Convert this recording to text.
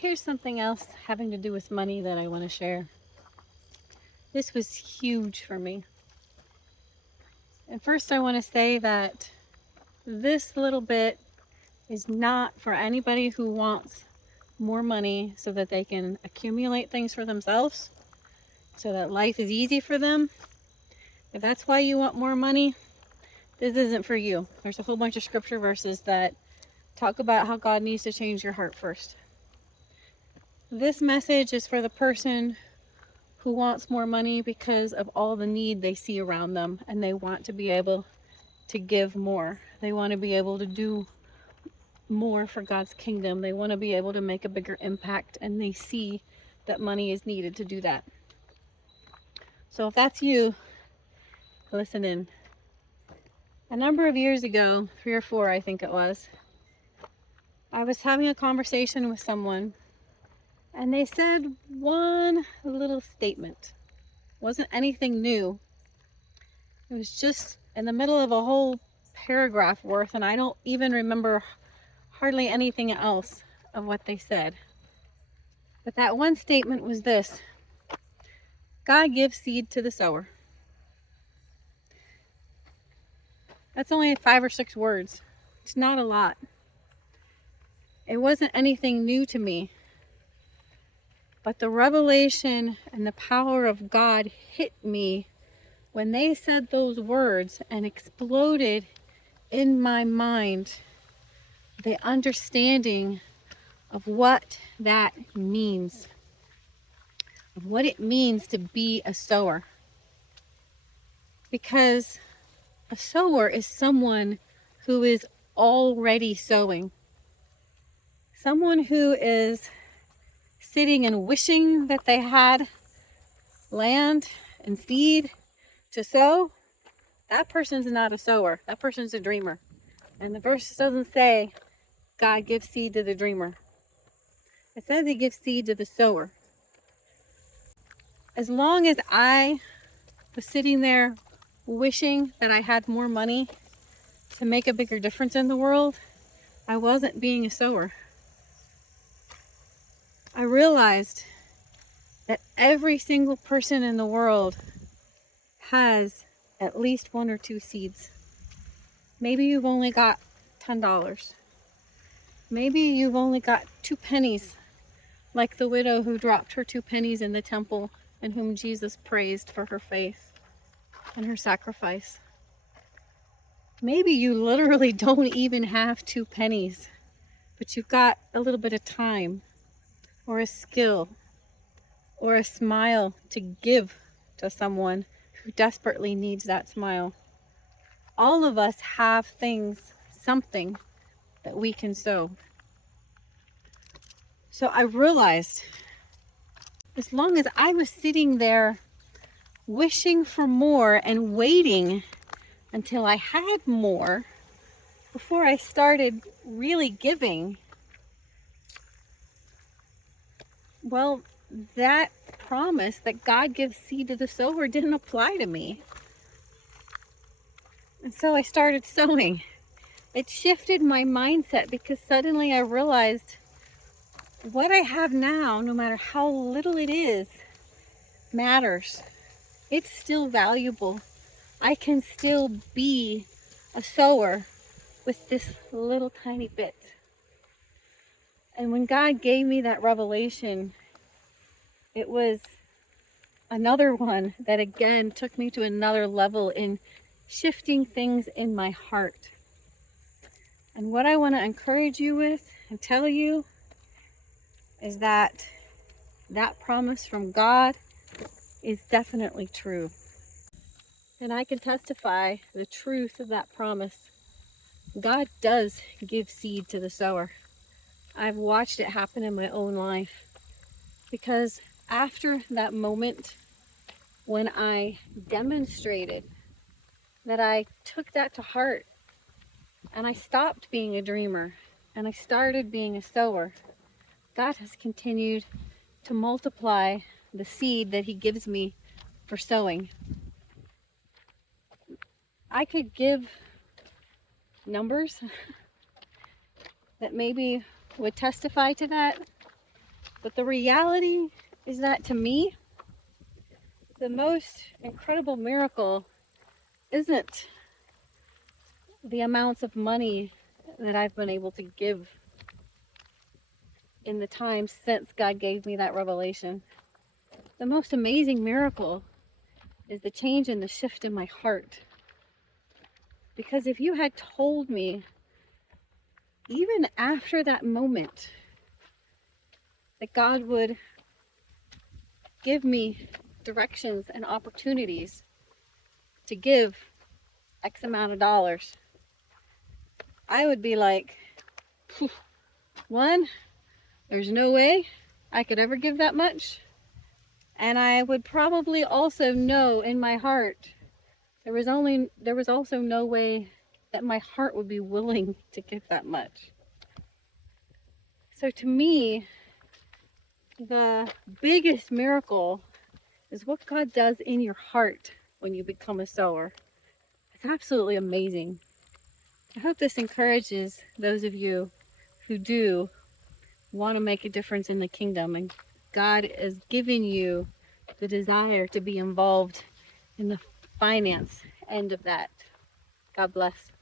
Here's something else having to do with money that I want to share. This was huge for me. And first, I want to say that this little bit is not for anybody who wants more money so that they can accumulate things for themselves, so that life is easy for them. If that's why you want more money, this isn't for you. There's a whole bunch of scripture verses that talk about how God needs to change your heart first. This message is for the person who wants more money because of all the need they see around them, and they want to be able to give more. They want to be able to do more for God's kingdom. They want to be able to make a bigger impact, and they see that money is needed to do that. So if that's you, listen in. A number of years ago, 3 or 4 I think it was, I was having a conversation with someone, and they said one little statement. It wasn't anything new. It was just in the middle of a whole paragraph worth, and I don't even remember hardly anything else of what they said. But that one statement was this: God gives seed to the sower. That's only 5 or 6 words. It's not a lot. It wasn't anything new to me. But the revelation and the power of God hit me when they said those words, and exploded in my mind the understanding of what that means, of what it means to be a sower. Because a sower is someone who is already sowing. Someone who is sitting and wishing that they had land and seed to sow. That person's not a sower. That person's a dreamer. And the verse doesn't say God gives seed to the dreamer. It says he gives seed to the sower. As long as I was sitting there wishing that I had more money to make a bigger difference in the world, I wasn't being a sower. I realized that every single person in the world has at least 1 or 2 seeds. Maybe you've only got $10. Maybe you've only got 2 pennies, like the widow who dropped her 2 pennies in the temple and whom Jesus praised for her faith and her sacrifice. Maybe you literally don't even have 2 pennies, but you've got a little bit of time or a skill or a smile to give to someone who desperately needs that smile. All of us have things, something that we can sow. So I realized, as long as I was sitting there wishing for more and waiting until I had more before I started really giving, well, that promise that God gives seed to the sower didn't apply to me. And so I started sowing. It shifted my mindset because suddenly I realized what I have now, no matter how little it is, matters. It's still valuable. I can still be a sower with this little tiny bit. And when God gave me that revelation, it was another one that again took me to another level in shifting things in my heart. And what I want to encourage you with and tell you is that that promise from God is definitely true. And I can testify the truth of that promise. God does give seed to the sower. I've watched it happen in my own life. Because after that moment when I demonstrated that I took that to heart and I stopped being a dreamer and I started being a sower, God has continued to multiply the seed that he gives me for sowing. I could give numbers that maybe would testify to that, But the reality is that to me, the most incredible miracle isn't the amounts of money that I've been able to give in the time since God gave me that revelation. The most amazing miracle is the change and the shift in my heart. Because if you had told me, even after that moment, that God would give me directions and opportunities to give X amount of dollars, I would be like, one, there's no way I could ever give that much. And I would probably also know in my heart there was also no way that my heart would be willing to give that much. So to me, the biggest miracle is what God does in your heart when you become a sower. It's absolutely amazing. I hope this encourages those of you who do want to make a difference in the kingdom, and God is giving you the desire to be involved in the finance end of that. God bless.